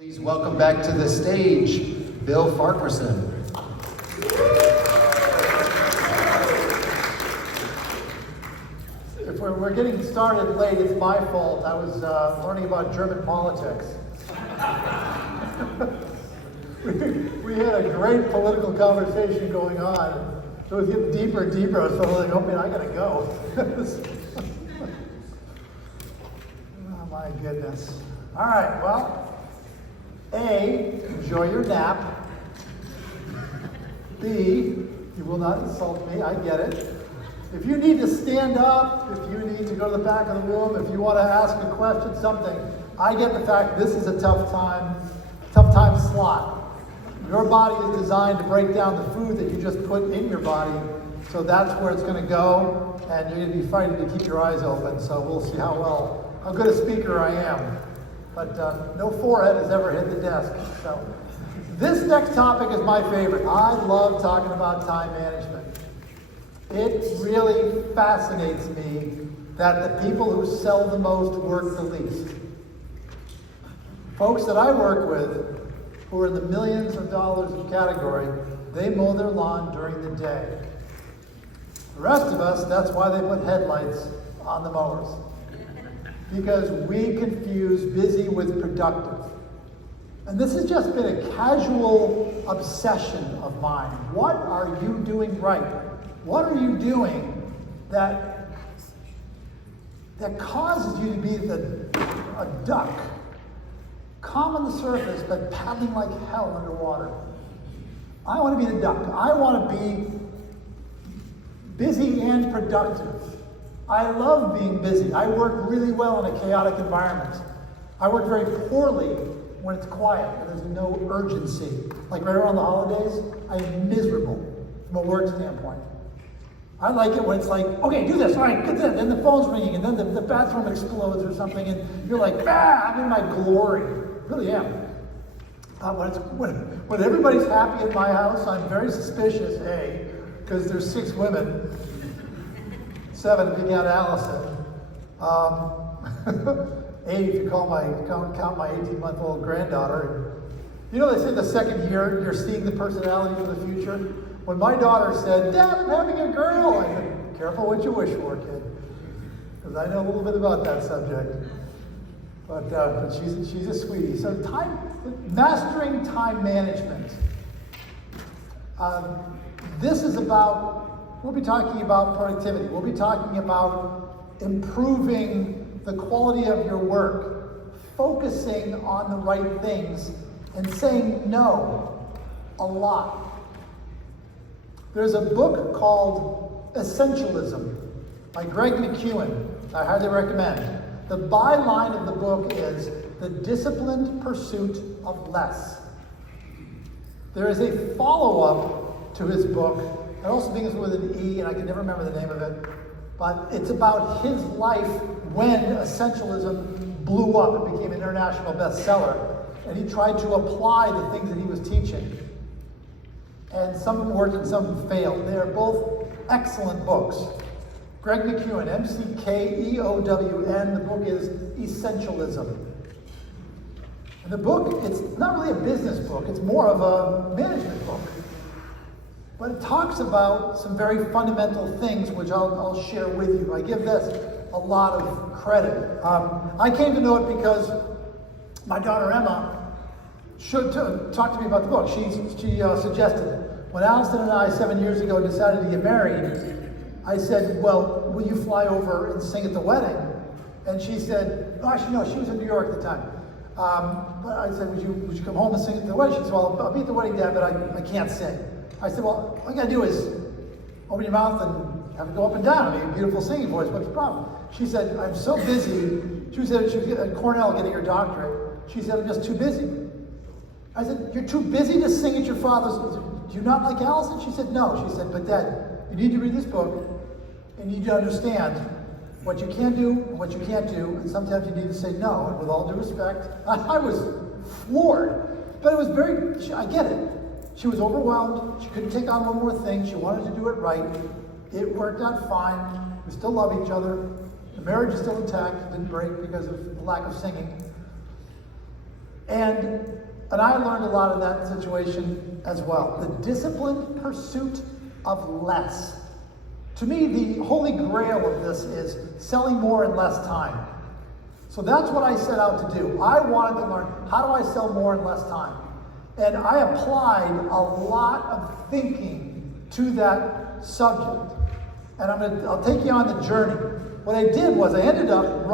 Please welcome back to the stage, Bill Farquharson. If we're getting started late, it's my fault. I was learning about German politics. we had a great political conversation going on. It was getting deeper and deeper. I was sort of like, oh man, I gotta go. Oh my goodness. All right, well, A, enjoy your nap. B, you will not insult me, I get it. If you need to stand up, if you need to go to the back of the room, if you want to ask a question, something, I get the fact this is a tough time slot. Your body is designed to break down the food that you just put in your body, so that's where it's going to go, and you're going to be fighting to keep your eyes open, so we'll see how good a speaker I am. But no forehead has ever hit the desk. So this next topic is my favorite. I love talking about time management. It really fascinates me that the people who sell the most work the least. Folks that I work with who are in the millions of dollars category, they mow their lawn during the day. The rest of us, that's why they put headlights on the mowers. Because we confuse busy with productive. And this has just been a casual obsession of mine. What are you doing right? What are you doing that causes you to be a duck, calm on the surface, but paddling like hell underwater? I want to be the duck. I want to be busy and productive. I love being busy. I work really well in a chaotic environment. I work very poorly when it's quiet and there's no urgency. Like right around the holidays, I'm miserable from a work standpoint. I like it when it's like, okay, do this, all right, get that. Then the phone's ringing and then the bathroom explodes or something and you're like, I'm in my glory. I really am. When everybody's happy at my house, I'm very suspicious, A, because there's 6 women, 7 if you count Allison. 8 if you count my 18-month-old granddaughter. You know, they say the second year you're seeing the personality for the future. When my daughter said, "Dad, I'm having a girl," I said, "Careful what you wish for, kid," because I know a little bit about that subject. But she's a sweetie. So mastering time management. This is about, we'll be talking about productivity. We'll be talking about improving the quality of your work, focusing on the right things, and saying no a lot. There's a book called Essentialism by Greg McKeown. I highly recommend. The byline of the book is The Disciplined Pursuit of Less. There is a follow-up to his book. I also think it's with an E, and I can never remember the name of it. But it's about his life when essentialism blew up and became an international bestseller. And he tried to apply the things that he was teaching. And some of them worked and some of them failed. They are both excellent books. Greg McKeown, M-C-K-E-O-W-N. The book is Essentialism. And the book, it's not really a business book. It's more of a management book. But it talks about some very fundamental things, which I'll share with you. I give this a lot of credit. I came to know it because my daughter Emma should talk to me about the book. She suggested it. When Allison and I, 7 years ago, decided to get married, I said, well, will you fly over and sing at the wedding? And she said, actually, no, she was in New York at the time. But I said, would you come home and sing at the wedding? She said, well, I'll be at the wedding, Dad, but I can't sing. I said, well, all you gotta do is open your mouth and have it go up and down. I mean, a beautiful singing voice, what's the problem? She said, I'm so busy. She was at Cornell getting her doctorate. She said, I'm just too busy. I said, you're too busy to sing at your father's. Do you not like Allison? She said, no. She said, but Dad, you need to read this book and you need to understand what you can do and what you can't do, and sometimes you need to say no. And with all due respect, I was floored. But it was I get it. She was overwhelmed. She couldn't take on one more thing. She wanted to do it right. It worked out fine. We still love each other. The marriage is still intact. It didn't break because of the lack of singing. And I learned a lot in that situation as well. The disciplined pursuit of less. To me, the holy grail of this is selling more in less time. So that's what I set out to do. I wanted to learn, how do I sell more in less time? And I applied a lot of thinking to that subject. And I'll take you on the journey. What I did was I ended up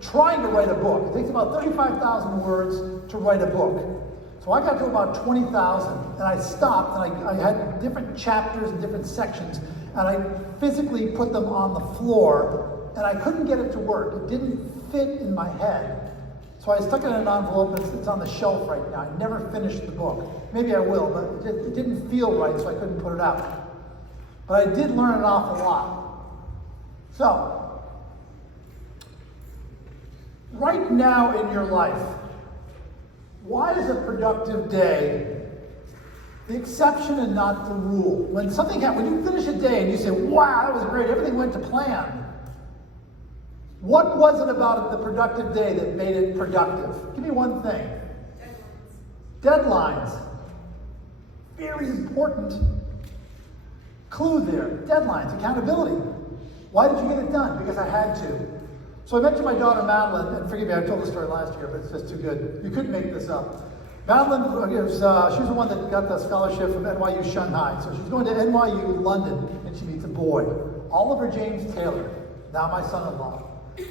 trying to write a book. It takes about 35,000 words to write a book. So I got to about 20,000 and I stopped, and I had different chapters and different sections, and I physically put them on the floor, and I couldn't get it to work. It didn't fit in my head. So I stuck it in an envelope, and it's on the shelf right now. I never finished the book. Maybe I will, but it didn't feel right, so I couldn't put it out. But I did learn an awful lot. So, right now in your life, why is a productive day the exception and not the rule? When something happens, when you finish a day and you say, wow, that was great, everything went to plan. What was it about the productive day that made it productive? Give me one thing. Deadlines. Very important clue there. Deadlines, accountability. Why did you get it done? Because I had to. So I mentioned my daughter Madeline, and forgive me, I told the story last year, but it's just too good. You couldn't make this up. Madeline, she was the one that got the scholarship from NYU Shanghai. So she's going to NYU London, and she meets a boy, Oliver James Taylor, now my son-in-law.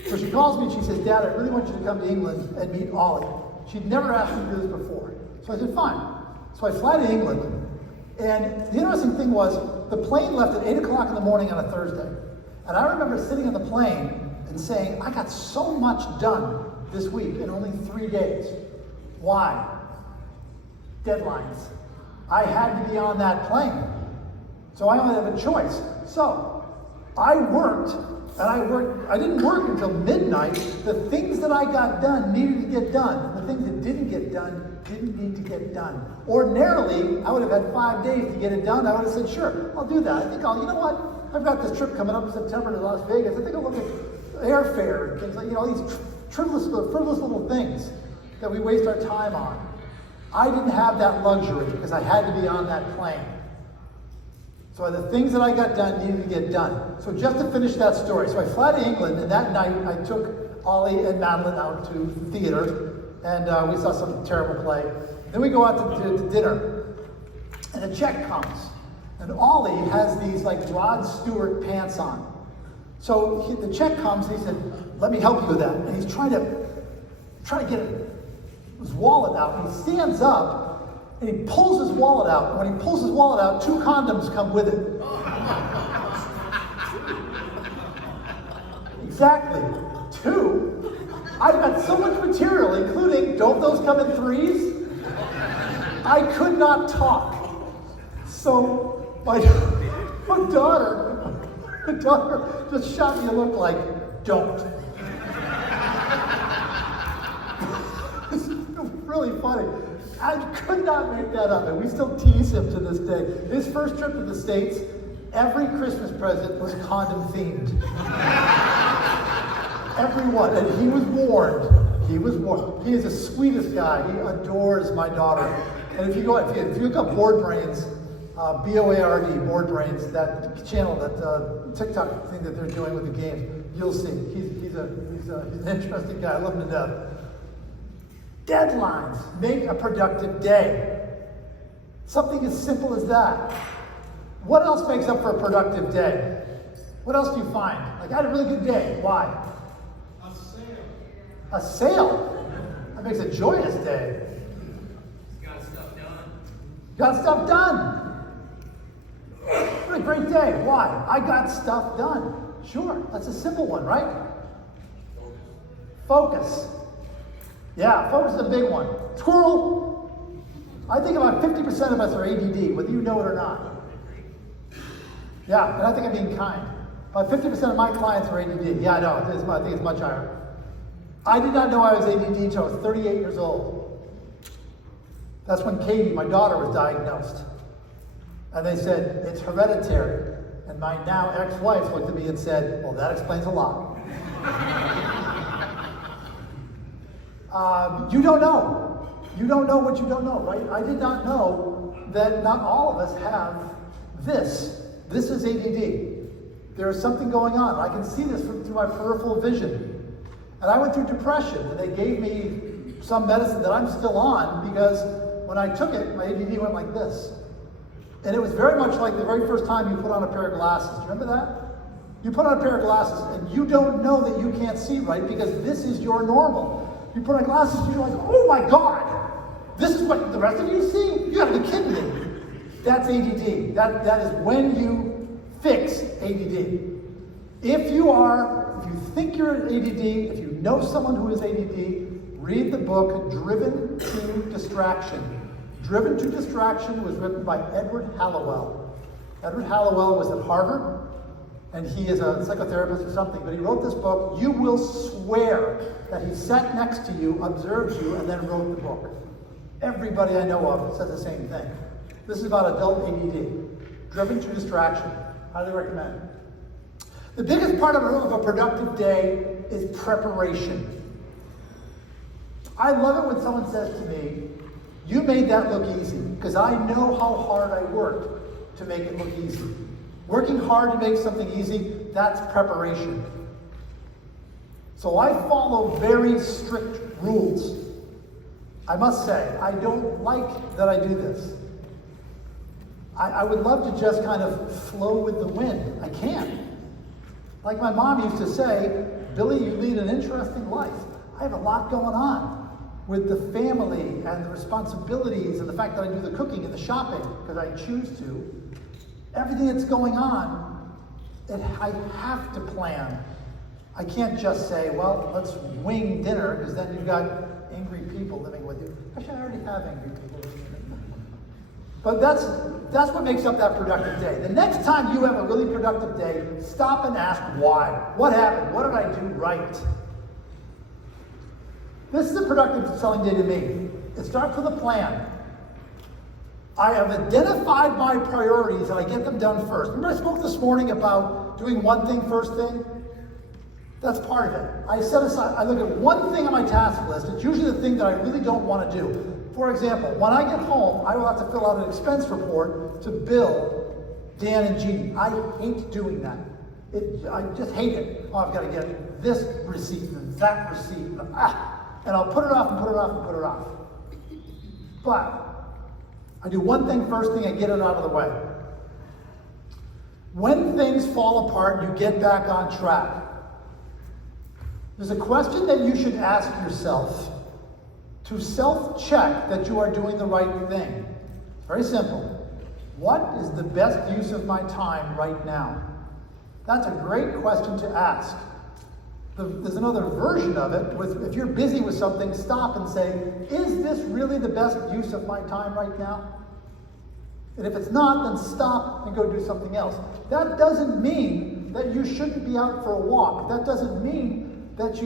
So she calls me and she says, Dad, I really want you to come to England and meet Ollie. She'd never asked me to do this before. So I said, fine. So I fly to England, and the interesting thing was, the plane left at 8 o'clock in the morning on a Thursday. And I remember sitting on the plane and saying, I got so much done this week in only 3 days. Why? Deadlines. I had to be on that plane. So I only have a choice. So I worked, I didn't work until midnight. The things that I got done needed to get done. The things that didn't get done didn't need to get done. Ordinarily, I would have had 5 days to get it done. I would have said, sure, I'll do that. I think you know what? I've got this trip coming up in September to Las Vegas. I think I'll look at airfare and things like, these frivolous little things that we waste our time on. I didn't have that luxury because I had to be on that plane. So the things that I got done needed to get done. So just to finish that story, so I fly to England, and that night I took Ollie and Madeline out to the theater, and we saw some terrible play. Then we go out to dinner, and a check comes, and Ollie has these like Rod Stewart pants on. So the check comes, and he said, let me help you with that. And he's trying to get his wallet out, and he stands up, and he pulls his wallet out. And when he pulls his wallet out, 2 condoms come with it. Exactly. 2. I've got so much material, including, don't those come in 3s? I could not talk. So my daughter just shot me a look like, don't. It's really funny. I could not make that up, and we still tease him to this day. His first trip to the States, every Christmas present was condom themed. Everyone, and he was warned. He is the sweetest guy. He adores my daughter. And if you look up Board Brains, B-O-A-R-D, Board Brains, that channel, that TikTok thing that they're doing with the games, you'll see. He's an interesting guy. I love him to death. Deadlines make a productive day. Something as simple as that. What else makes up for a productive day? What else do you find? Like, I had a really good day. Why? A sale. A sale? That makes a joyous day. Got stuff done. Got stuff done. What a great day. Why? I got stuff done. Sure, that's a simple one, right? Focus. Yeah, focus is a big one. Squirrel. I think about 50% of us are ADD, whether you know it or not. Yeah, and I think I'm being kind. About 50% of my clients are ADD. Yeah, I know. I think it's much higher. I did not know I was ADD until I was 38 years old. That's when Katie, my daughter, was diagnosed. And they said, it's hereditary. And my now ex-wife looked at me and said, well, that explains a lot. You don't know. You don't know what you don't know, right? I did not know that not all of us have this. This is ADD. There is something going on. I can see this through my peripheral vision. And I went through depression, and they gave me some medicine that I'm still on because when I took it, my ADD went like this. And it was very much like the very first time you put on a pair of glasses. Do you remember that? You put on a pair of glasses, and you don't know that you can't see right because this is your normal. You put on glasses, and you're like, oh my God, this is what the rest of you see? You have to kid me. That's ADD. That is when you fix ADD. If you think you're ADD, if you know someone who is ADD, read the book Driven to Distraction. Driven to Distraction was written by Edward Hallowell. Edward Hallowell was at Harvard, and he is a psychotherapist or something, but he wrote this book. You will swear that he sat next to you, observed you, and then wrote the book. Everybody I know of says the same thing. This is about adult ADD. Driven to Distraction. Highly recommend. The biggest part of a productive day is preparation. I love it when someone says to me, you made that look easy, because I know how hard I worked to make it look easy. Working hard to make something easy, that's preparation. So I follow very strict rules. I must say, I don't like that I do this. I would love to just kind of flow with the wind. I can't. Like my mom used to say, Billy, you lead an interesting life. I have a lot going on with the family and the responsibilities and the fact that I do the cooking and the shopping because I choose to. Everything that's going on, I have to plan. I can't just say, well, let's wing dinner because then you've got angry people living with you. Actually, I already have angry people living with me. But that's what makes up that productive day. The next time you have a really productive day, stop and ask why. What happened? What did I do right? This is a productive selling day to me. It starts with a plan. I have identified my priorities and I get them done first. Remember I spoke this morning about doing one thing first thing? That's part of it. I set aside, I look at one thing on my task list. It's usually the thing that I really don't want to do. For example, when I get home, I will have to fill out an expense report to bill Dan and Jeannie. I hate doing that. I just hate it. Oh, I've got to get this receipt and that receipt. And I'll put it off and put it off and put it off. But I do one thing first thing, I get it out of the way. When things fall apart, you get back on track. There's a question that you should ask yourself to self-check that you are doing the right thing. It's very simple. What is the best use of my time right now? That's a great question to ask. There's another version of it. If you're busy with something, stop and say, is this really the best use of my time right now? And if it's not, then stop and go do something else. That doesn't mean that you shouldn't be out for a walk. That doesn't mean that's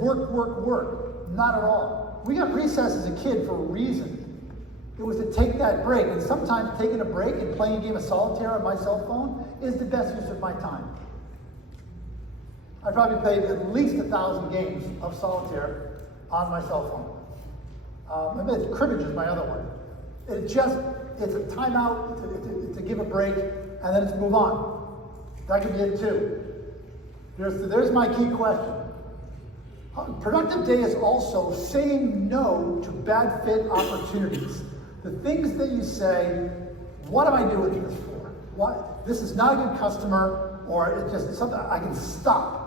work, work, work. Not at all. We got recess as a kid for a reason. It was to take that break. And sometimes taking a break and playing a game of solitaire on my cell phone is the best use of my time. I probably played at least 1,000 games of solitaire on my cell phone. Maybe cribbage is my other one. It's a timeout to give a break and then to move on. That could be it too. There's my key question. Productive day is also saying no to bad fit opportunities. The things that you say, what am I doing this for? What? This is not a good customer, or it's just something I can stop.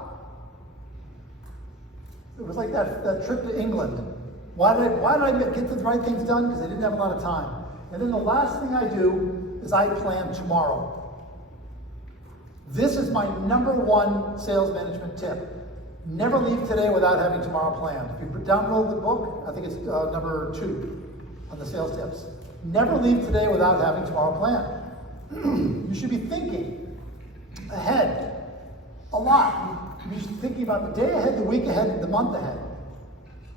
It was like that trip to England. Why did I get the right things done? Because I didn't have a lot of time. And then the last thing I do is I plan tomorrow. This is my number one sales management tip. Never leave today without having tomorrow planned. If you download the book, I think it's number 2 on the sales tips. Never leave today without having tomorrow planned. You should be thinking ahead a lot. You should be thinking about the day ahead, the week ahead, the month ahead.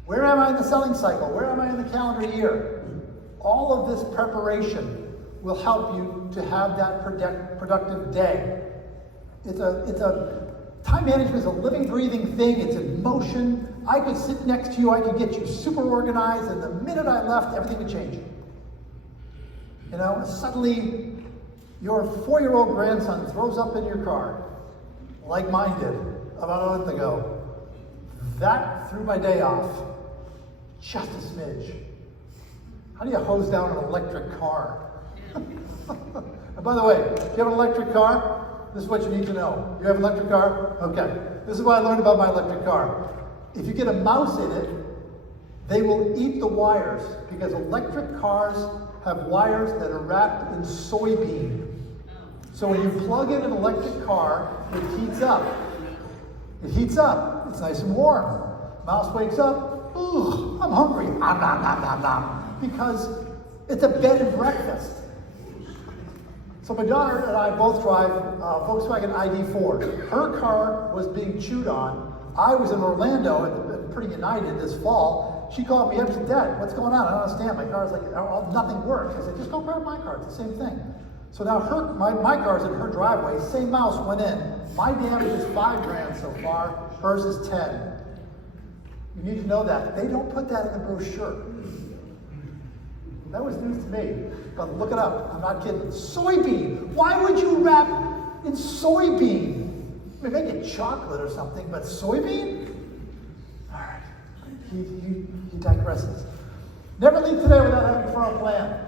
Where am I in the selling cycle? Where am I in the calendar year? All of this preparation will help you to have that productive day. It's a Time management is a living, breathing thing. It's in motion. I could sit next to you. I could get you super organized. And the minute I left, everything would change. You know, suddenly your 4-year-old grandson throws up in your car, like mine did about a month ago. That threw my day off just a smidge. How do you hose down an electric car? And by the way, if you have an electric car, this is what you need to know. You have an electric car? Okay. This is what I learned about my electric car. If you get a mouse in it, they will eat the wires because electric cars have wires that are wrapped in soybean. So when you plug in an electric car, it heats up. It heats up. It's nice and warm. Mouse wakes up. Ooh, I'm hungry. Nom, nom, nom, nom, nom. Because it's a bed and breakfast. So my daughter and I both drive Volkswagen ID4. Her car was being chewed on. I was in Orlando at Pretty United this fall. She called me up and said, Dad, what's going on? I don't understand. My car's like, nothing works. I said, just go grab my car. It's the same thing. So now my car's in her driveway. Same mouse went in. My damage is $5,000 so far. Hers is 10. You need to know that. They don't put that in the brochure. That was news to me. But look it up. I'm not kidding. Soybean. Why would you wrap in soybean? I mean, make it chocolate or something, but soybean? All right. He digresses. Never leave today without having a firm plan.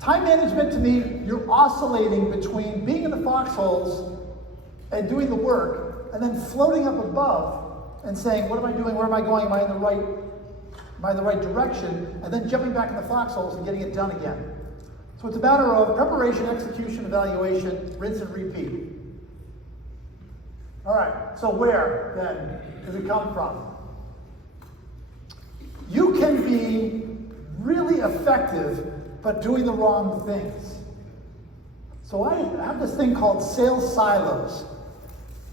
Time management to me, you're oscillating between being in the foxholes and doing the work, and then floating up above and saying, what am I doing? Where am I going? Am I in the right direction? And then jumping back in the foxholes and getting it done again. So it's a matter of preparation, execution, evaluation, rinse and repeat. All right, so where then does it come from? You can be really effective, but doing the wrong things. So I have this thing called sales silos.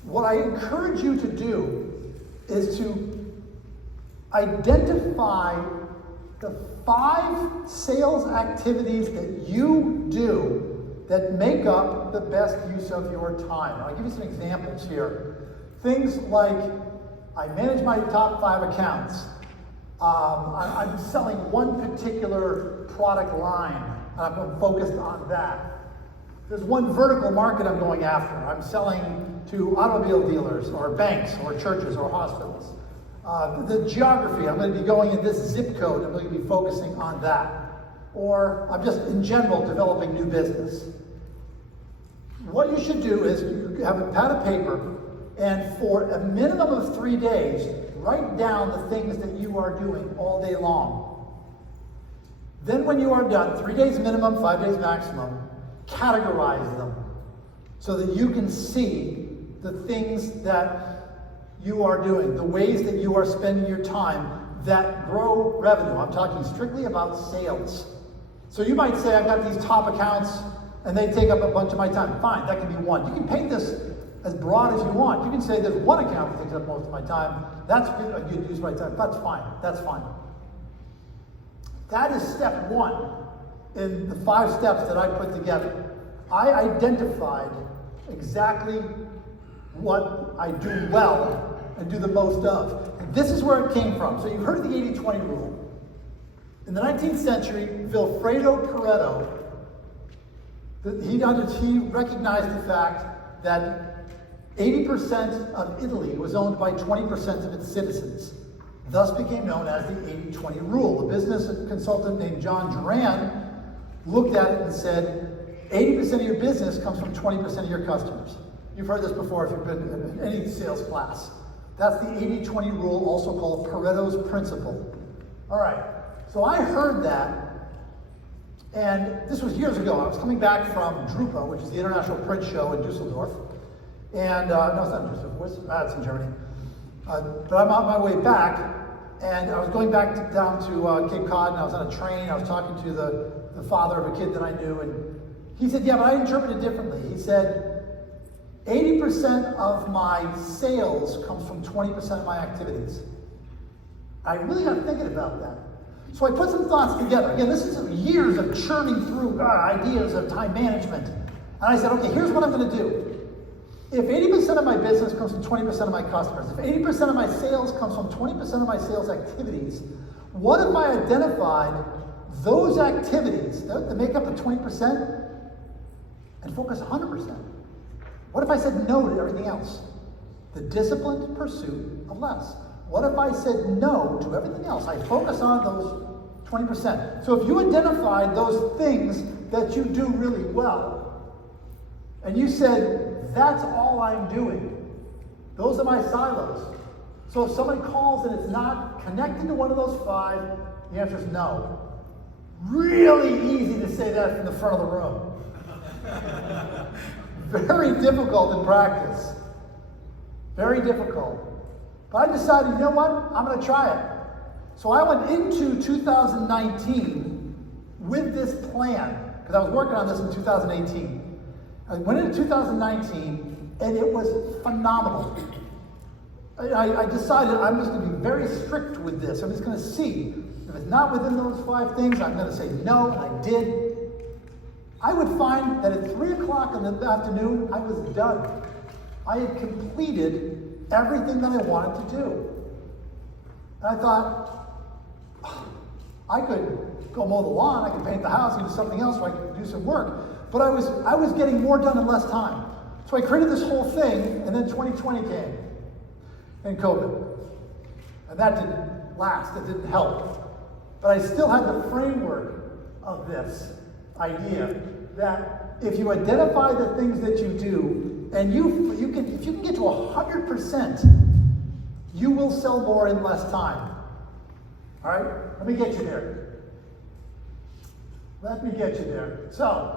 What I encourage you to do is to identify the 5 sales activities that you do that make up the best use of your time. I'll give you some examples here. Things like, I manage my top 5 accounts. I'm selling one particular product line, and I'm focused on that. There's one vertical market I'm going after. I'm selling to automobile dealers, or banks, or churches, or hospitals. The geography, I'm going to be going in this zip code, I'm going to be focusing on that. Or I'm just, in general, developing new business. What you should do is you have a pad of paper, and for a minimum of 3 days, write down the things that you are doing all day long. Then when you are done, 3 days minimum, 5 days maximum, categorize them so that you can see the things that you are doing, the ways that you are spending your time that grow revenue. I'm talking strictly about sales. So you might say, I've got these top accounts and they take up a bunch of my time. Fine, that can be one. You can paint this as broad as you want. You can say there's one account that takes up most of my time. That's a good use of my time. That's fine. That's fine. That is step 1 in the 5 steps that I put together. I identified exactly what I do well and do the most of. And this is where it came from. So you've heard of the 80-20 rule. In the 19th century, Vilfredo Pareto, he recognized the fact that 80% of Italy was owned by 20% of its citizens, thus became known as the 80-20 rule. A business consultant named John Duran looked at it and said, 80% of your business comes from 20% of your customers. You've heard this before if you've been in any sales class. That's the 80-20 rule, also called Pareto's principle. All right, so I heard that, and this was years ago. I was coming back from Drupa, which is the International Print Show in Dusseldorf. And, no, it's not in Dusseldorf, it's in Germany. But I'm on my way back, and I was going back down to Cape Cod, and I was on a train. I was talking to the father of a kid that I knew, and he said, yeah, but I interpret it differently. He said, 80% of my sales comes from 20% of my activities. I really got thinking about that. So I put some thoughts together. Again, this is years of churning through ideas of time management. And I said, okay, here's what I'm going to do. if 80% of my business comes from 20% of my customers, if 80% of my sales comes from 20% of my sales activities, what if I identified those activities that make up the 20% and focus 100%? What if I said no to everything else? The disciplined pursuit of less. What if I said no to everything else? I focus on those 20%. So if you identified those things that you do really well, and you said, that's all I'm doing, those are my silos. So if somebody calls and it's not connected to one of those 5, the answer is no. Really easy to say that from the front of the room. Very difficult in practice. Very difficult. But I decided, you know what? I'm going to try it. So I went into 2019 with this plan, because I was working on this in 2018. I went into 2019, and it was phenomenal. I decided I'm just going to be very strict with this. I'm just going to see. If it's not within those 5 things, I'm going to say no, and I did. I would find that at 3 o'clock in the afternoon, I was done. I had completed everything that I wanted to do. And I thought, I could go mow the lawn, I could paint the house, I could do something else, or I could do some work. But I was getting more done in less time. So I created this whole thing, and then 2020 came, and COVID. And that didn't last, it didn't help. But I still had the framework of this idea that if you identify the things that you do, and if you can get to 100%, you will sell more in less time. All right? Let me get you there. Let me get you there. So,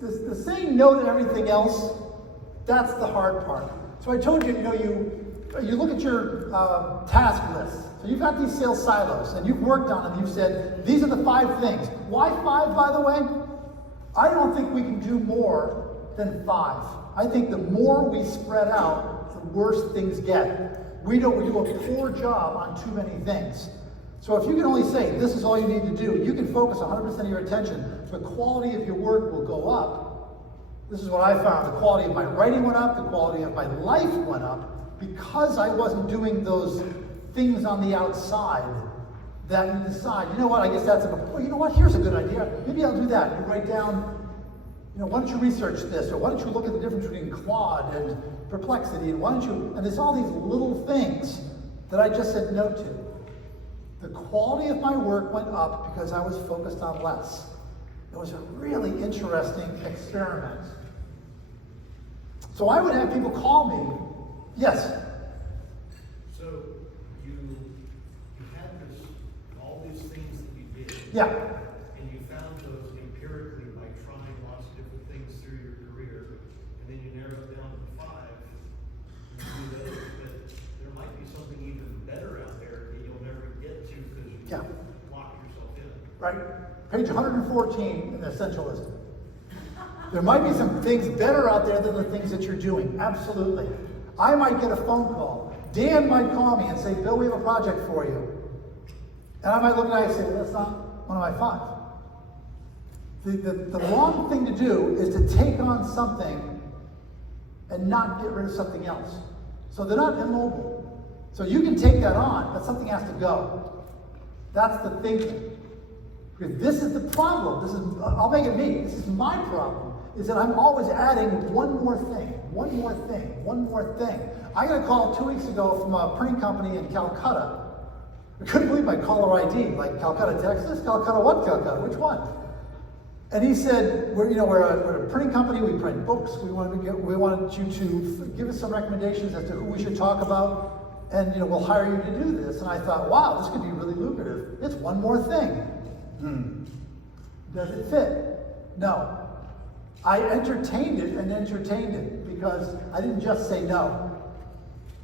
the saying no to everything else, that's the hard part. So I told you, you look at your task list. So you've got these sales silos, and you've worked on them. You've said, these are the 5 things. Why 5, by the way? I don't think we can do more than 5. I think the more we spread out, the worse things get. We do a poor job on too many things. So if you can only say, this is all you need to do, you can focus 100% of your attention. The quality of your work will go up. This is what I found. The quality of my writing went up. The quality of my life went up because I wasn't doing those things on the outside that you decide, you know what, I guess that's well, you know what, here's a good idea. Maybe I'll do that. You write down, why don't you research this? Or why don't you look at the difference between Claude and Perplexity? And and there's all these little things that I just said no to. The quality of my work went up because I was focused on less. It was a really interesting experiment. So I would have people call me, yes. So you had all these things that you did. Yeah. And you found those empirically by trying lots of different things through your career, and then you narrow it down to 5. And you do those, but there might be something even better out there that you'll never get to because you lock yourself in. Right. Page 114 in the Essentialism. There might be some things better out there than the things that you're doing. Absolutely. I might get a phone call. Dan might call me and say, Bill, we have a project for you. And I might look at it and say, well, that's not one of my 5. The wrong thing to do is to take on something and not get rid of something else. So they're not immobile. So you can take that on, but something has to go. That's the thinking. Because this is the problem. I'll make it me. This is my problem. Is that I'm always adding one more thing, one more thing, one more thing. I got a call 2 weeks ago from a printing company in Calcutta. I couldn't believe my caller ID, like Calcutta, Texas. Calcutta what? Calcutta? Which one? And he said, we're a printing company. We print books. We wanted you to give us some recommendations as to who we should talk about, and we'll hire you to do this. And I thought, wow, this could be really lucrative. It's one more thing. Does it fit? No. I entertained it because I didn't just say no.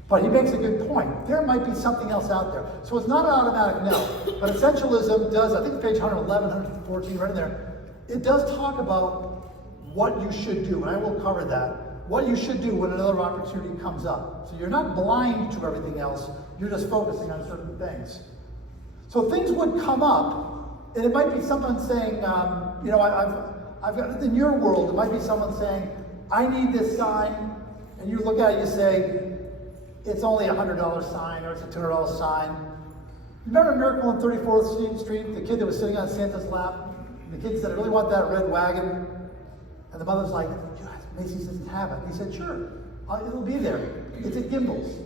But he makes a good point. There might be something else out there. So it's not an automatic no. But Essentialism does, I think page 111, 114, right in there, it does talk about what you should do, and I will cover that. What you should do when another opportunity comes up. So you're not blind to everything else, you're just focusing on certain things. So things would come up, and it might be someone saying, I've got, in your world, it might be someone saying, I need this sign, and you look at it, you say, it's only a $100 sign, or it's a $200 sign. Remember Miracle on 34th Street, the kid that was sitting on Santa's lap? And the kid said, I really want that red wagon. And the mother's like, Macy's doesn't have it. He said, sure, it'll be there. It's at Gimbel's.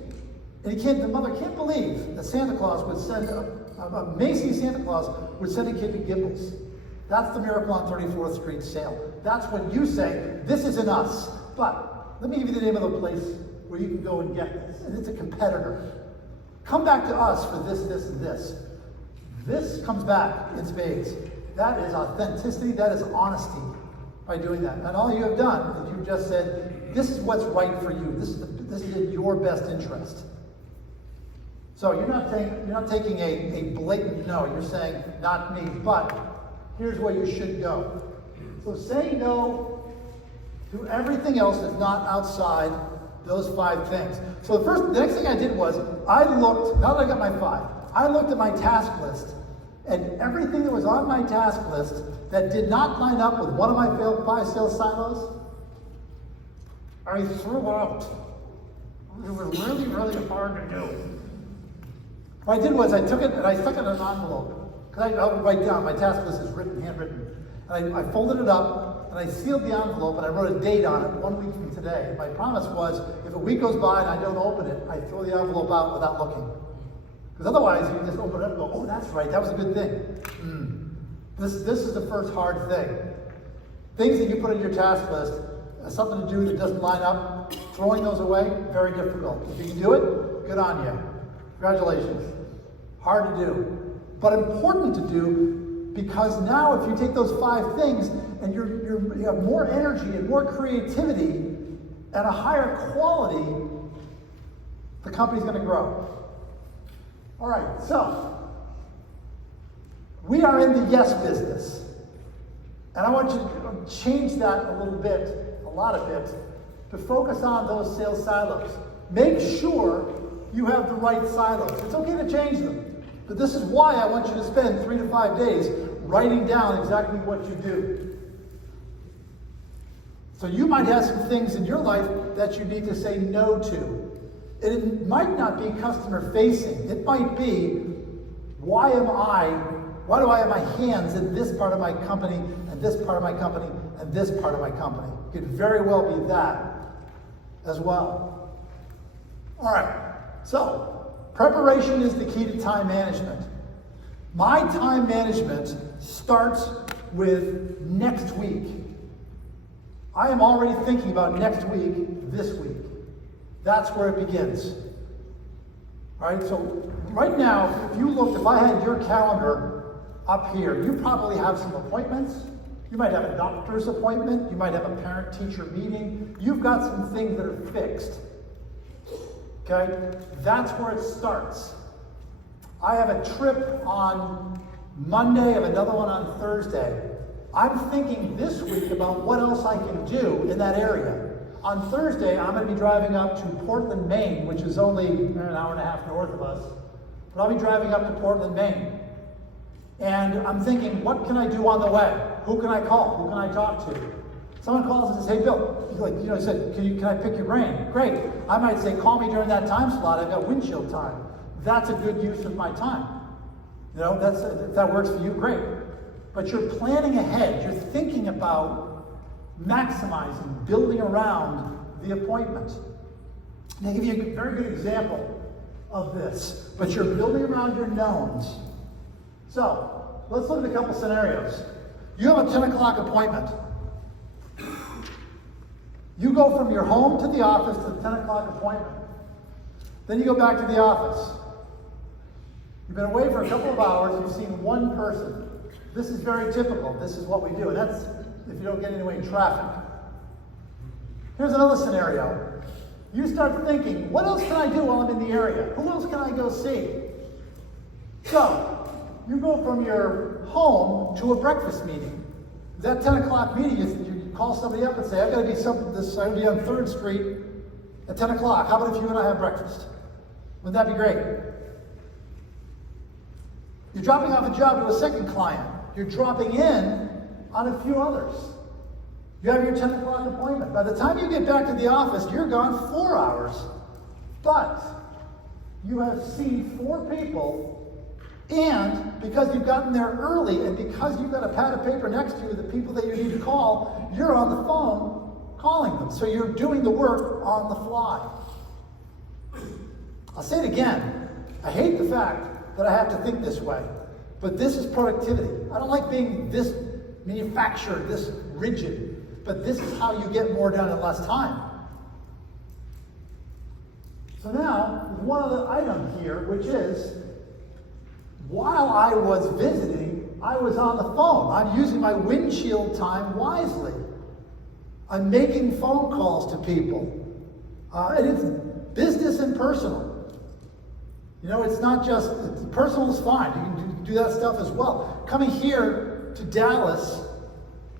And the mother can't believe that Santa Claus would send, a Macy's Santa Claus would send a kid to Gimbel's. That's the Miracle on 34th Street sale. That's when you say, this isn't us. But let me give you the name of the place where you can go and get this. And it's a competitor. Come back to us for this, this, and this. This comes back in spades. That is authenticity, that is honesty by doing that. And all you have done is you've just said, this is what's right for you. This is in your best interest. So you're not taking a blatant no. You're saying, not me, but here's where you should go. So say no to everything else that's not outside those 5 things. So the next thing I did was, I looked, now that I got my 5, I looked at my task list, and everything that was on my task list that did not line up with one of my 5 sales silos, I threw out. It was really, really hard to do. What I did was I took it and I stuck it in an envelope. Because I would write down, my task list is handwritten. And I folded it up and I sealed the envelope and I wrote a date on it 1 week from today. My promise was, if a week goes by and I don't open it, I throw the envelope out without looking. Because otherwise you just open it up and go, oh, that's right, that was a good thing. This is the first hard thing. Things that you put in your task list, something to do that doesn't line up, throwing those away, very difficult. If you can do it, good on you. Congratulations. Hard to do, but important to do, because now if you take those 5 things and you have more energy and more creativity and a higher quality, the company's going to grow. All right, so we are in the yes business, and I want you to change that a little bit, a lot of it, to focus on those sales silos. Make sure you have the right silos. It's okay to change them. But this is why I want you to spend 3 to 5 days writing down exactly what you do. So you might have some things in your life that you need to say no to. It might not be customer facing. It might be, why do I have my hands in this part of my company, and this part of my company, and this part of my company? It could very well be that as well. All right, so preparation is the key to time management. My time management starts with next week. I am already thinking about next week, this week. That's where it begins. All right, so right now, if I had your calendar up here, you probably have some appointments. You might have a doctor's appointment. You might have a parent-teacher meeting. You've got some things that are fixed. Okay, that's where it starts. I have a trip on Monday, I have another one on Thursday. I'm thinking this week about what else I can do in that area. On Thursday, I'm going to be driving up to Portland, Maine, which is only an hour and a half north of us. But I'll be driving up to Portland, Maine. And I'm thinking, what can I do on the way? Who can I call? Who can I talk to? Someone calls and says, hey, Bill, he said, can I pick your brain? Great. I might say, call me during that time slot. I've got windshield time. That's a good use of my time. If that works for you, great. But you're planning ahead. You're thinking about maximizing, building around the appointment. Now, I'll give you a very good example of this, but you're building around your knowns. So, let's look at a couple scenarios. You have a 10 o'clock appointment. You go from your home to the office to the 10 o'clock appointment. Then you go back to the office. You've been away for a couple of hours, you've seen one person. This is very typical. This is what we do, and that's if you don't get anywhere in traffic. Here's another scenario. You start thinking, what else can I do while I'm in the area? Who else can I go see? So, you go from your home to a breakfast meeting. That 10 o'clock meeting, you call somebody up and say, I've got to be I'm going to be on 3rd Street at 10 o'clock. How about if you and I have breakfast? Wouldn't that be great? You're dropping off a job to a second client. You're dropping in on a few others. You have your 10 o'clock appointment. By the time you get back to the office, you're gone 4 hours. But you have seen 4 people, and because you've gotten there early, and because you've got a pad of paper next to you with the people that you need to call, you're on the phone calling them. So you're doing the work on the fly. I'll say it again. I hate the fact that I have to think this way, but this is productivity. I don't like being this manufactured, this rigid, but this is how you get more done in less time. So now, there's one other item here, which is, while I was visiting, I was on the phone. I'm using my windshield time wisely. I'm making phone calls to people. And it's business and personal. You know, it's not just, personal is fine. You can do that stuff as well. Coming here to Dallas,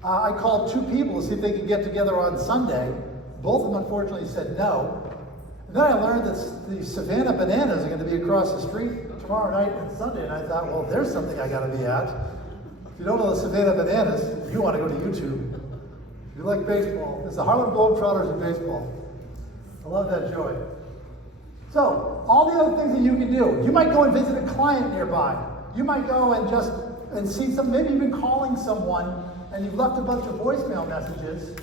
I called 2 people to see if they could get together on Sunday. Both of them unfortunately said no. And then I learned that the Savannah Bananas are going to be across the street tomorrow night and Sunday. And I thought, well, there's something I got to be at. If you don't know the Savannah Bananas, you want to go to YouTube. If you like baseball, it's the Harlem Globetrotters of baseball. I love that joy. So, all the other things that you can do. You might go and visit a client nearby. You might go and see some, maybe even calling someone, and you've left a bunch of voicemail messages,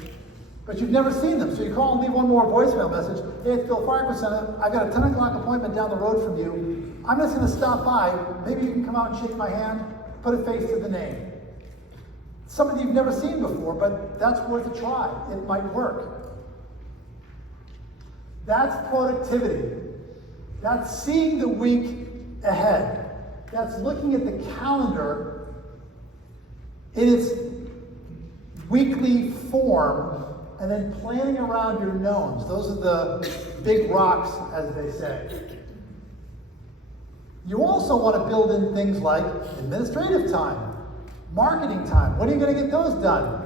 but you've never seen them. So you call and leave one more voicemail message. Hey, it's Bill Farquharson. I've got a 10 o'clock appointment down the road from you. I'm just going to stop by. Maybe you can come out and shake my hand, put a face to the name. Something you've never seen before, but that's worth a try. It might work. That's productivity. That's seeing the week ahead. That's looking at the calendar in its weekly form and then planning around your knowns. Those are the big rocks, as they say. You also want to build in things like administrative time, marketing time. When are you going to get those done?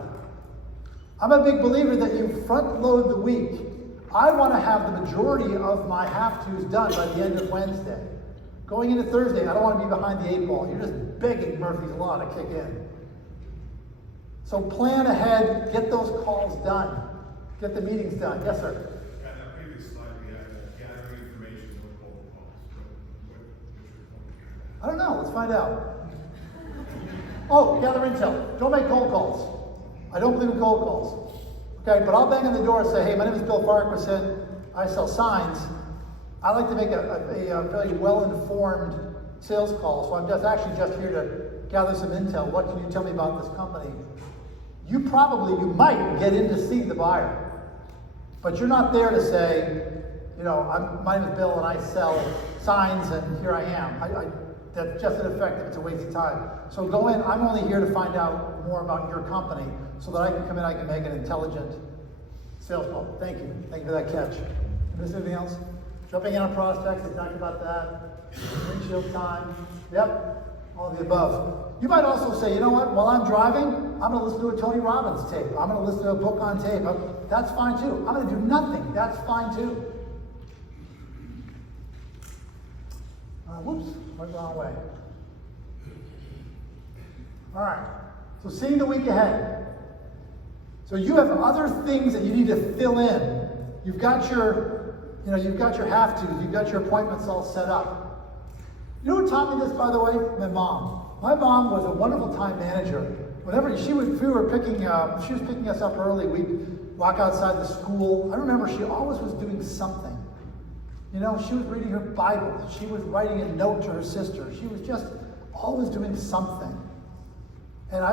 I'm a big believer that you front load the week. I want to have the majority of my have-tos done by the end of Wednesday. Going into Thursday, I don't want to be behind the 8 ball. You're just begging Murphy's Law to kick in. So plan ahead, get those calls done, get the meetings done. Yes, sir? On that previous slide, we had gathering information, no cold calls. What's your point? I don't know. Let's find out. Oh, gather intel. Don't make cold calls. I don't believe in cold calls. Okay, but I'll bang on the door and say, hey, my name is Bill Farquharson. I sell signs. I like to make a very well-informed sales call, so I'm just here to gather some intel. What can you tell me about this company? You might get in to see the buyer, but you're not there to say, you know, my name is Bill and I sell signs and here I am. That's just ineffective. It's a waste of time. So go in. I'm only here to find out more about your company so that I can come in, I can make an intelligent sales call. Thank you. Thank you for that catch. Is there anything else? Jumping in on prospects, I talked about that. Windshield time. Yep. All of the above. You might also say, you know what? While I'm driving, I'm going to listen to a Tony Robbins tape. I'm going to listen to a book on tape. That's fine too. I'm going to do nothing. That's fine too. Whoops, went the wrong way. All right, so seeing the week ahead. So you have other things that you need to fill in. You've got your have-tos, you've got your appointments all set up. You know who taught me this, by the way? My mom. My mom was a wonderful time manager. Whenever she was picking us up early, we'd walk outside the school. I remember she always was doing something. You know, she was reading her Bible. She was writing a note to her sister. She was just always doing something. And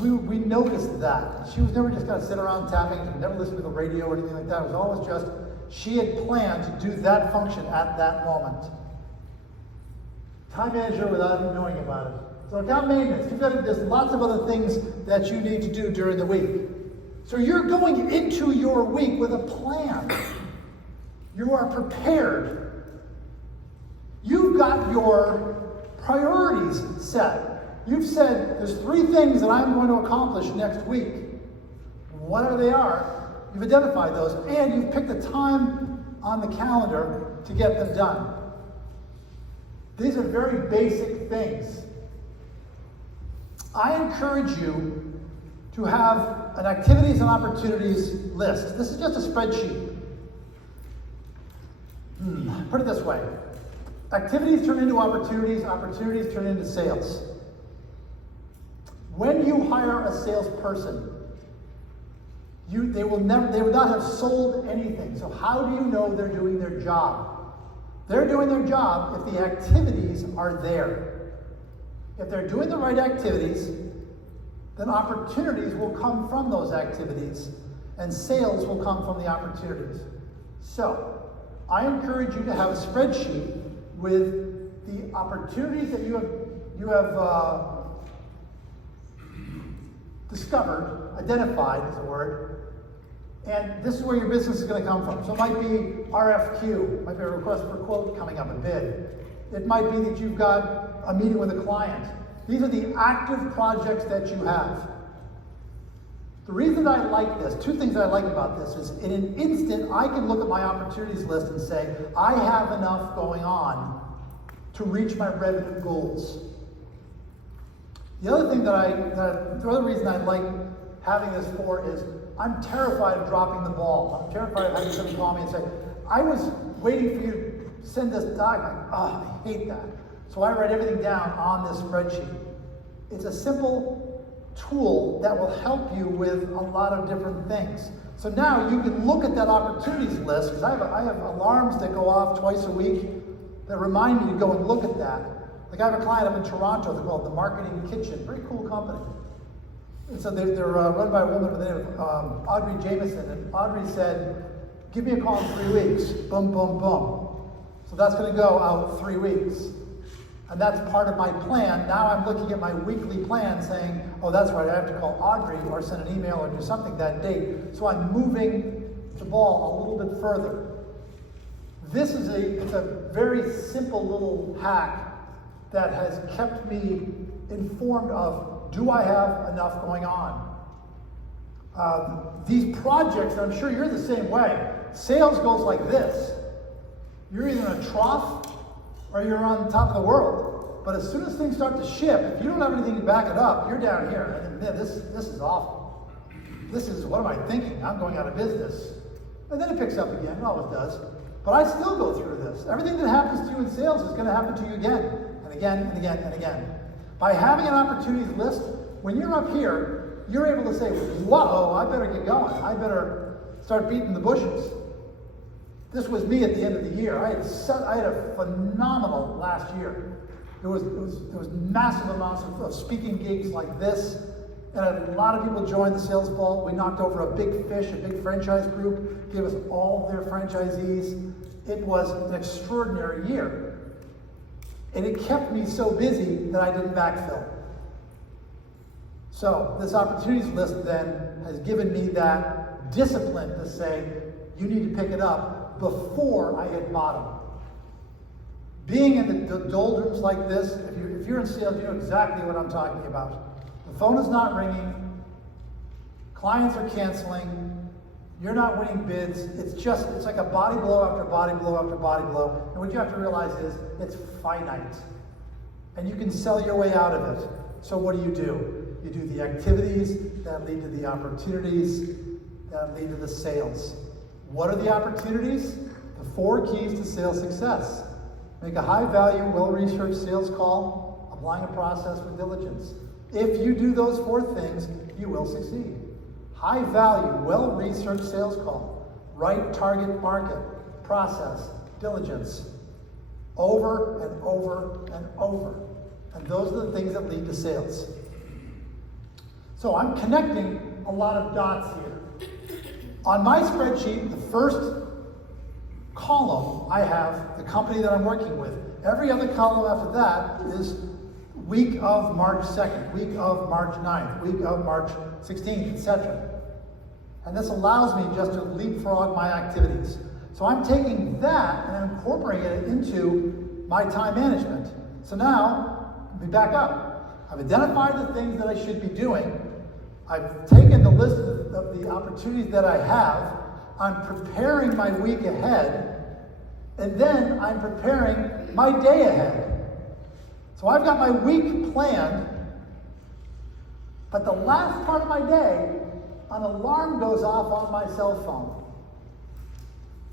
we noticed that. She was never just going to sit around tapping, never listen to the radio or anything like that. It was always just, she had planned to do that function at that moment. Time manager without even knowing about it. So account maintenance, there's lots of other things that you need to do during the week. So you're going into your week with a plan. You are prepared. You've got your priorities set. You've said, there's 3 things that I'm going to accomplish next week. Whatever they are, you've identified those, and you've picked a time on the calendar to get them done. These are very basic things. I encourage you to have an activities and opportunities list. This is just a spreadsheet. Put it this way. Activities turn into opportunities, opportunities turn into sales. When you hire a salesperson, they would not have sold anything. So how do you know they're doing their job? They're doing their job if the activities are there. If they're doing the right activities, then opportunities will come from those activities, and sales will come from the opportunities. So, I encourage you to have a spreadsheet with the opportunities that you have discovered, identified is the word, and this is where your business is going to come from. So it might be RFQ, might be a request for quote coming up, a bid. It might be that you've got a meeting with a client. These are the active projects that you have. The reason I like this, two things I like about this, is in an instant I can look at my opportunities list and say, I have enough going on to reach my revenue goals. The other thing the other reason I like having this for is I'm terrified of dropping the ball. I'm terrified of having somebody call me and say, I was waiting for you to send this document. I hate that. So I write everything down on this spreadsheet. It's a simple tool that will help you with a lot of different things. So now you can look at that opportunities list, because I have alarms that go off twice a week that remind me to go and look at that. Like I have a client up in Toronto, they're called the Marketing Kitchen, very cool company. And so they're run by a woman by the name of Audrey Jameson, and Audrey said, give me a call in 3 weeks, boom, boom, boom. So that's gonna go out 3 weeks. And that's part of my plan. Now I'm looking at my weekly plan saying, oh, that's right, I have to call Audrey or send an email or do something that date. So I'm moving the ball a little bit further. This is it's a very simple little hack that has kept me informed of, do I have enough going on? These projects, I'm sure you're the same way. Sales goes like this. You're either in a trough or you're on top of the world. But as soon as things start to shift, if you don't have anything to back it up, you're down here. And man, this is awful. This is, what am I thinking? I'm going out of business. And then it picks up again. It always does. But I still go through this. Everything that happens to you in sales is going to happen to you again, and again, and again, and again. By having an opportunities list, when you're up here, you're able to say, whoa, I better get going. I better start beating the bushes. This was me at the end of the year. I had a phenomenal last year. There was massive amounts of speaking gigs like this, and a lot of people joined the sales ball. We knocked over a big fish, a big franchise group, gave us all of their franchisees. It was an extraordinary year. And it kept me so busy that I didn't backfill. So this opportunities list then has given me that discipline to say, you need to pick it up before I hit bottom. Being in the doldrums like this, if you're in sales, you know exactly what I'm talking about. The phone is not ringing, clients are canceling, you're not winning bids. It's like a body blow after body blow after body blow. And what you have to realize is it's finite. And you can sell your way out of it. So what do? You do the activities that lead to the opportunities that lead to the sales. What are the opportunities? The 4 keys to sales success. Make a high-value, well-researched sales call, applying a process with diligence. If you do those 4 things, you will succeed. High-value, well-researched sales call, right target market, process, diligence, over and over and over. And those are the things that lead to sales. So I'm connecting a lot of dots here. On my spreadsheet, the first column, I have the company that I'm working with. Every other column after that is week of March 2nd, week of March 9th, week of March 16th, etc. And this allows me just to leapfrog my activities. So I'm taking that and I'm incorporating it into my time management. So now, let me back up. I've identified the things that I should be doing. I've taken the list of the opportunities that I have. I'm preparing my week ahead, and then I'm preparing my day ahead. So I've got my week planned, but the last part of my day an alarm goes off on my cell phone.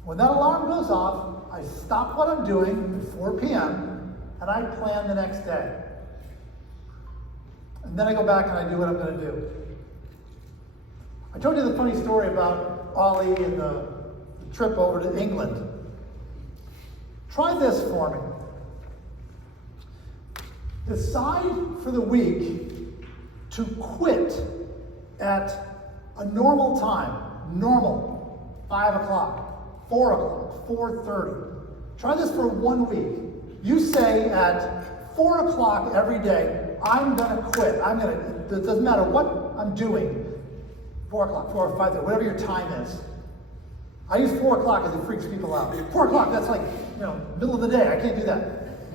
When that alarm goes off, I stop what I'm doing at 4 p.m. and I plan the next day. And then I go back and I do what I'm going to do. I told you the funny story about Ollie and the trip over to England. Try this for me. Decide for the week to quit at a normal time, 5 o'clock, 4 o'clock, 4:30. Try this for 1 week. You say at 4 o'clock every day, I'm gonna quit. It doesn't matter what I'm doing. 4 o'clock, 4 or 5, whatever your time is. I use 4 o'clock because it freaks people out. 4 o'clock, that's like, middle of the day. I can't do that.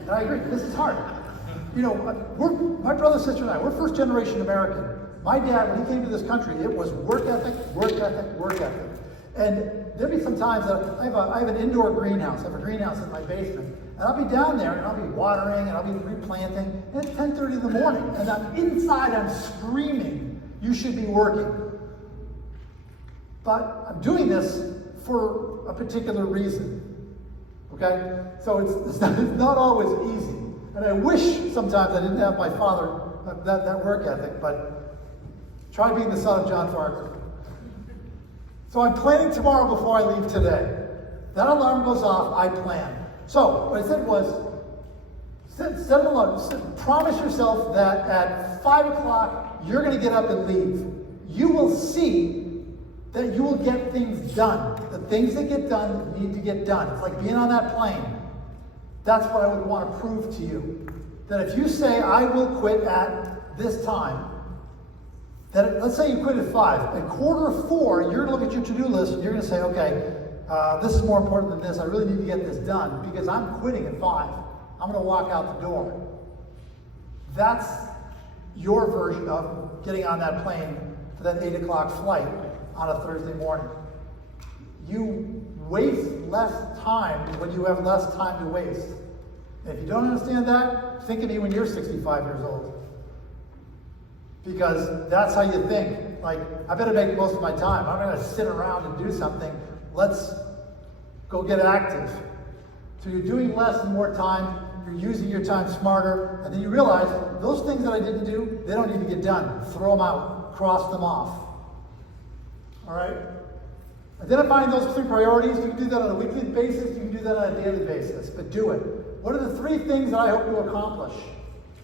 And I agree, this is hard. My brother, sister, and I, we're first generation American. My dad, when he came to this country, it was work ethic, work ethic, work ethic. And there'll be some times that I have an indoor greenhouse. I have a greenhouse in my basement. And I'll be down there and I'll be watering and I'll be replanting. And it's 10:30 in the morning. And I'm inside, I'm screaming, you should be working. But I'm doing this for a particular reason. Okay? So it's not always easy. And I wish sometimes I didn't have my father, that work ethic, but try being the son of John Farquharson. So I'm planning tomorrow before I leave today. That alarm goes off, I plan. So what I said was, set an alarm. Promise yourself that at 5 o'clock, you're going to get up and leave. You will see that you will get things done. The things that get done need to get done. It's like being on that plane. That's what I would want to prove to you. That if you say, I will quit at this time, that let's say you quit at 5. At 3:45, you're going to look at your to-do list and you're going to say, okay, this is more important than this. I really need to get this done because I'm quitting at 5. I'm going to walk out the door. That's your version of getting on that plane for that 8 o'clock flight on a Thursday morning. You waste less time when you have less time to waste. And if you don't understand that, think of me when you're 65 years old. Because that's how you think. Like, I better make most of my time. I'm going to sit around and do something. Let's go get active. So you're doing less and more time. You're using your time smarter. And then you realize those things that I didn't do, they don't need to get done. Throw them out. Cross them off. All right? Identifying those 3 priorities, you can do that on a weekly basis, you can do that on a daily basis, but do it. What are the 3 things that I hope to accomplish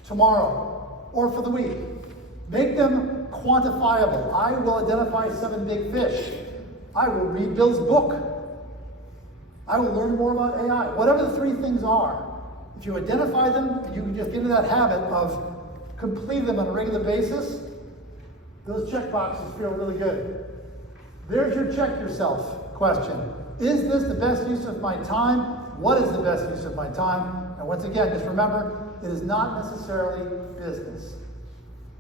tomorrow or for the week? Make them quantifiable. I will identify 7 big fish. I will read Bill's book. I will learn more about AI. Whatever the 3 things are, if you identify them and you can just get into that habit of completing them on a regular basis, those check boxes feel really good. There's your check yourself question. Is this the best use of my time? What is the best use of my time? And once again, just remember, it is not necessarily business.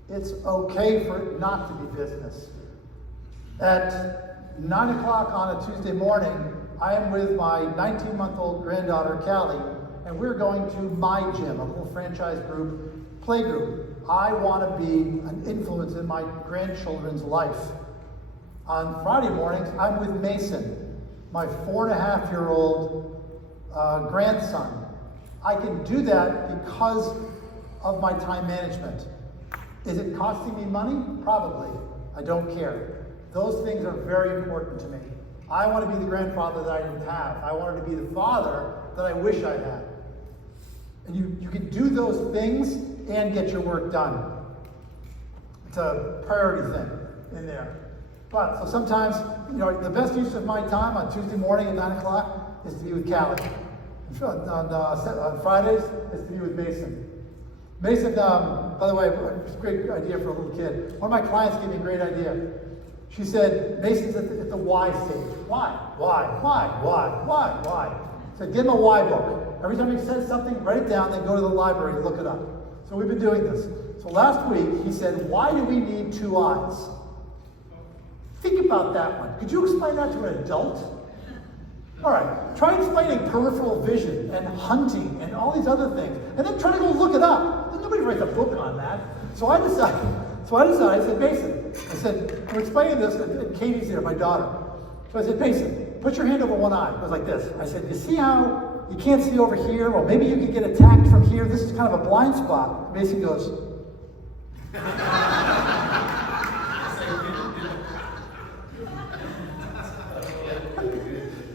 It's okay for it not to be business. At 9 o'clock on a Tuesday morning, I am with my 19-month-old granddaughter, Callie, and we're going to my gym, a little franchise group, play group. I want to be an influence in my grandchildren's life. On Friday mornings, I'm with Mason, my 4.5-year-old grandson. I can do that because of my time management. Is it costing me money? Probably. I don't care. Those things are very important to me. I want to be the grandfather that I didn't have. I wanted to be the father that I wish I had. And you can do those things and get your work done. It's a priority thing in there. But, so sometimes, the best use of my time on Tuesday morning at 9 o'clock is to be with Callie. On Fridays is to be with Mason. Mason, by the way, it's a great idea for a little kid. One of my clients gave me a great idea. She said, Mason's at the why stage. Why? So get him a why book. Every time he says something, write it down, then go to the library and look it up. So we've been doing this. So last week, he said, why do we need 2 eyes? Think about that one. Could you explain that to an adult? All right, try explaining peripheral vision and hunting and all these other things, and then try to go look it up. Nobody writes a book on that. So I decided, So I decided, I said, Mason, I said, I'm explaining this, and Katie's here, my daughter. So I said, Mason, put your hand over one eye. It was like this. I said, you see how you can't see over here? Well, maybe you could get attacked from here. This is kind of a blind spot. Mason goes,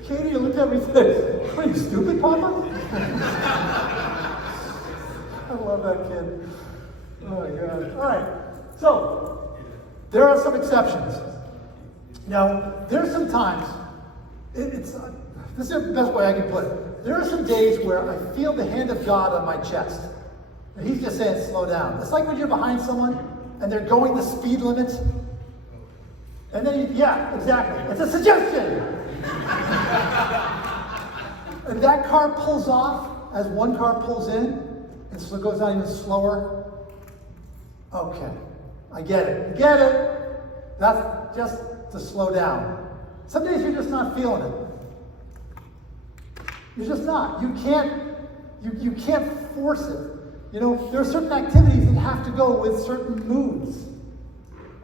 Katie looked at me and said, what are you, stupid, Papa? I love that kid. Oh my God. All right. So, there are some exceptions. Now, there's some times, this is the best way I can put it. There are some days where I feel the hand of God on my chest. And he's just saying, slow down. It's like when you're behind someone and they're going the speed limit. And then, yeah, exactly. It's a suggestion. And that car pulls off as one car pulls in, and so it goes on even slower. Okay, I get it. Get it. That's just to slow down. Some days you're just not feeling it. You're just not. You can't force it. You know, there are certain activities that have to go with certain moods.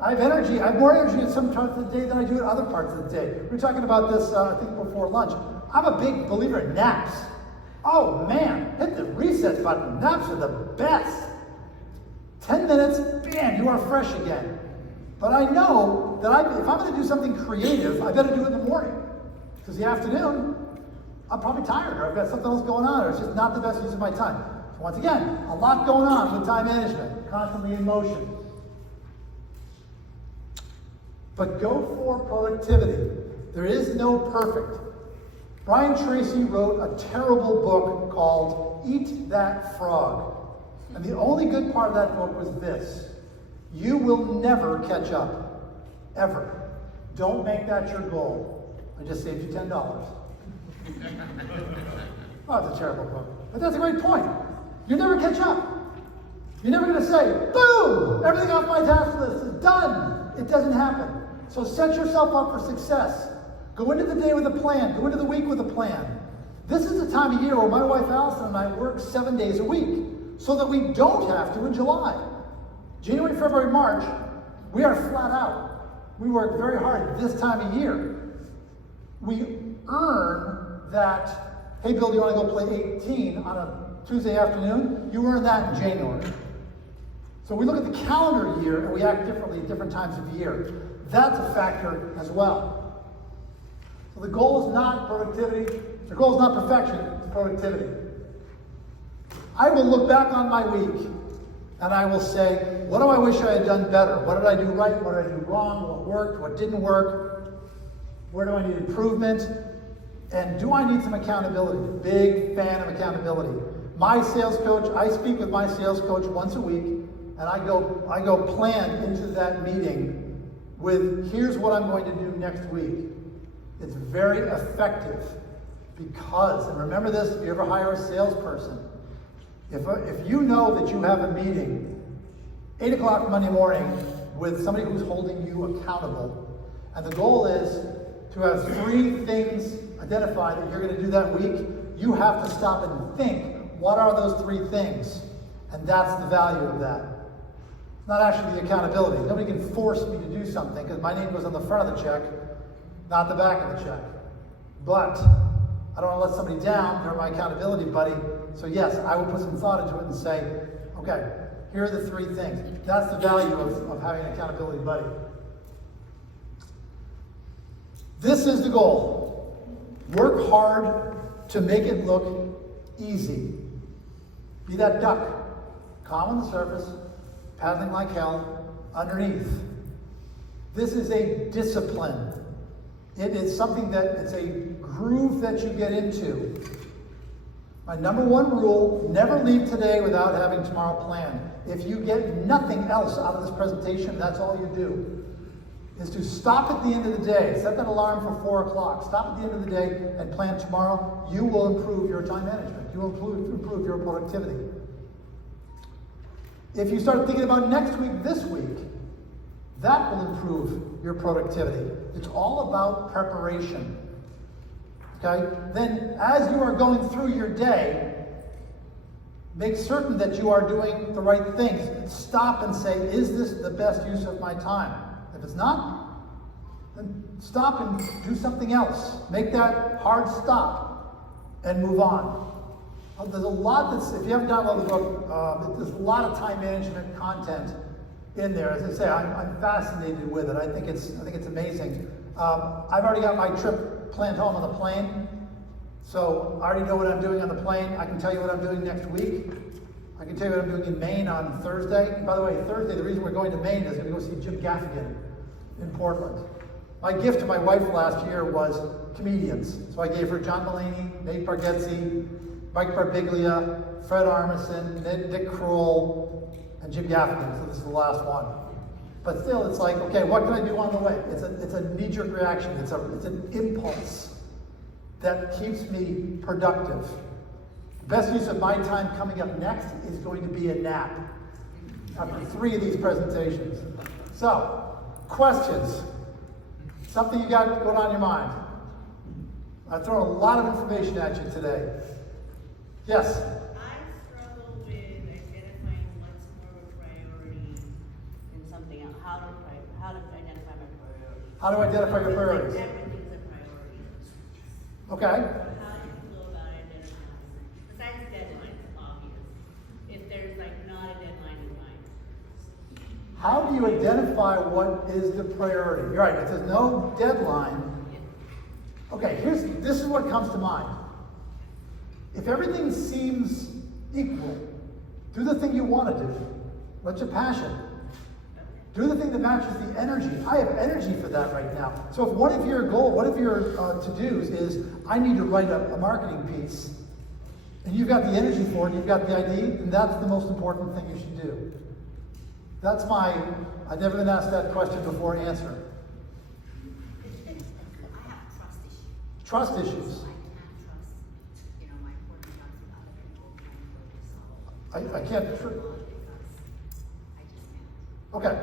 I have energy. I have more energy at some parts of the day than I do at other parts of the day. We were talking about this, I think, before lunch. I'm a big believer in naps. Oh, man, hit the reset button. Naps are the best. 10 minutes, bam, you are fresh again. But I know that if I'm going to do something creative, I better do it in the morning. Because the afternoon, I'm probably tired, or I've got something else going on, or it's just not the best use of my time. So once again, a lot going on with time management, constantly in motion. But go for productivity. There is no perfect. Brian Tracy wrote a terrible book called Eat That Frog. And the only good part of that book was this: you will never catch up. Ever. Don't make that your goal. I just saved you $10. Oh, it's a terrible book. But that's a great point. You never catch up. You're never going to say, boom, everything off my task list is done. It doesn't happen. So set yourself up for success. Go into the day with a plan. Go into the week with a plan. This is the time of year where my wife Allison and I work 7 days a week so that we don't have to in July. January, February, March, we are flat out. We work very hard this time of year. We earn that, hey, Bill, do you want to go play 18 on a Tuesday afternoon? You earn that in January. So we look at the calendar year and we act differently at different times of year. That's a factor as well. So the goal is not productivity. The goal is not perfection, it's productivity. I will look back on my week and I will say, what do I wish I had done better? What did I do right? What did I do wrong? What worked? What didn't work? Where do I need improvement? And do I need some accountability? Big fan of accountability. My sales coach, I speak with my sales coach once a week, and I go plan into that meeting with, here's what I'm going to do next week. It's very effective because, and remember this, if you ever hire a salesperson, if you know that you have a meeting 8 o'clock Monday morning with somebody who's holding you accountable, and the goal is to have 3 things identified that you're going to do that week, you have to stop and think, what are those 3 things? And that's the value of that. It's not actually the accountability. Nobody can force me to do something because my name goes on the front of the check, not the back of the check. But I don't want to let somebody down. They're my accountability buddy. So yes, I will put some thought into it and say, okay, here are the 3 things. That's the value of having an accountability buddy. This is the goal. Work hard to make it look easy. Be that duck, calm on the surface, paddling like hell underneath. This is a discipline. It is something that, it's a groove that you get into. My number 1 rule, never leave today without having tomorrow planned. If you get nothing else out of this presentation, that's all you do, is to stop at the end of the day. Set that alarm for 4 o'clock. Stop at the end of the day and plan tomorrow. You will improve your time management. You will improve your productivity. If you start thinking about next week, this week, that will improve your productivity. It's all about preparation. Okay? Then, as you are going through your day, Make certain that you are doing the right things. Stop and say, is this the best use of my time? If it's not, then stop and do something else. Make that hard stop and move on. There's a lot that's, if you haven't downloaded the book, there's a lot of time management content in there. As I say, I'm fascinated with it. I think it's amazing. I've already got my trip planned home on the plane. So I already know what I'm doing on the plane. I can tell you what I'm doing next week. I can tell you what I'm doing in Maine on Thursday. And by the way, Thursday, the reason we're going to Maine is we're going to go see Jim Gaffigan in Portland. My gift to my wife last year was comedians. So I gave her John Mulaney, Nate Bargatze, Mike Birbiglia, Fred Armisen, Nick Kroll, and Jim Gaffigan. So this is the last one. But still, it's like, okay, what can I do on the way? It's a knee-jerk reaction. It's an impulse that keeps me productive. The best use of my time coming up next is going to be a nap after 3 of these presentations. So, questions? Something you got going on in your mind? I've thrown a lot of information at you today. Yes? I struggle with identifying what's more of a priority than something else. How to identify my priorities. How to identify your priorities? Everything's a priority. Okay. How do you feel about identifying? Besides deadlines, obvious. If there's not a deadline in mind. How do you identify what is the priority? You're right, if there's no deadline. Okay, this is what comes to mind. If everything seems equal, do the thing you want to do. What's your passion? Do the thing that matches the energy. I have energy for that right now. So if one of your to-dos is, I need to write a marketing piece, and you've got the energy for it, you've got the idea, then that's the most important thing you should do. That's I've never been asked that question before, answer. I have Trust trust issues. issues. I can't trust, my important jobs with other people trying to solve. I can't, Because I just can't. okay.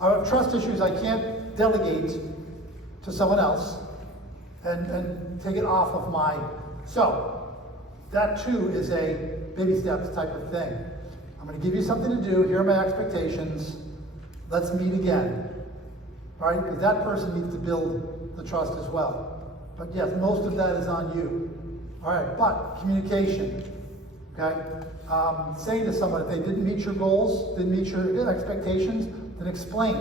I have trust issues I can't delegate to someone else and take it off of my, so that too is a baby steps type of thing. I'm going to give you something to do. Here are my expectations. Let's meet again. All right? Because that person needs to build the trust as well. But yes, most of that is on you. All right, but communication. Okay? Saying to someone, if they didn't meet your goals, didn't meet your expectations, then explain.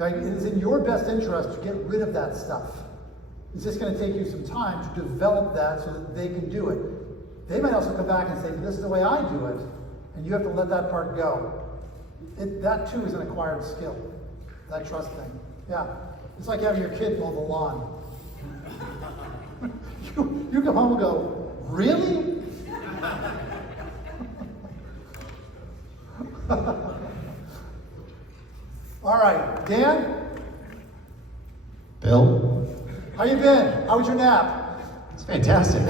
Okay? It is in your best interest to get rid of that stuff. It's just going to take you some time to develop that so that they can do it. They might also come back and say, this is the way I do it, and you have to let that part go. That too is an acquired skill, that trust thing. Yeah, it's like having your kid mow the lawn. you come home and go, really? All right, Dan? Bill? How you been? How was your nap? It's fantastic.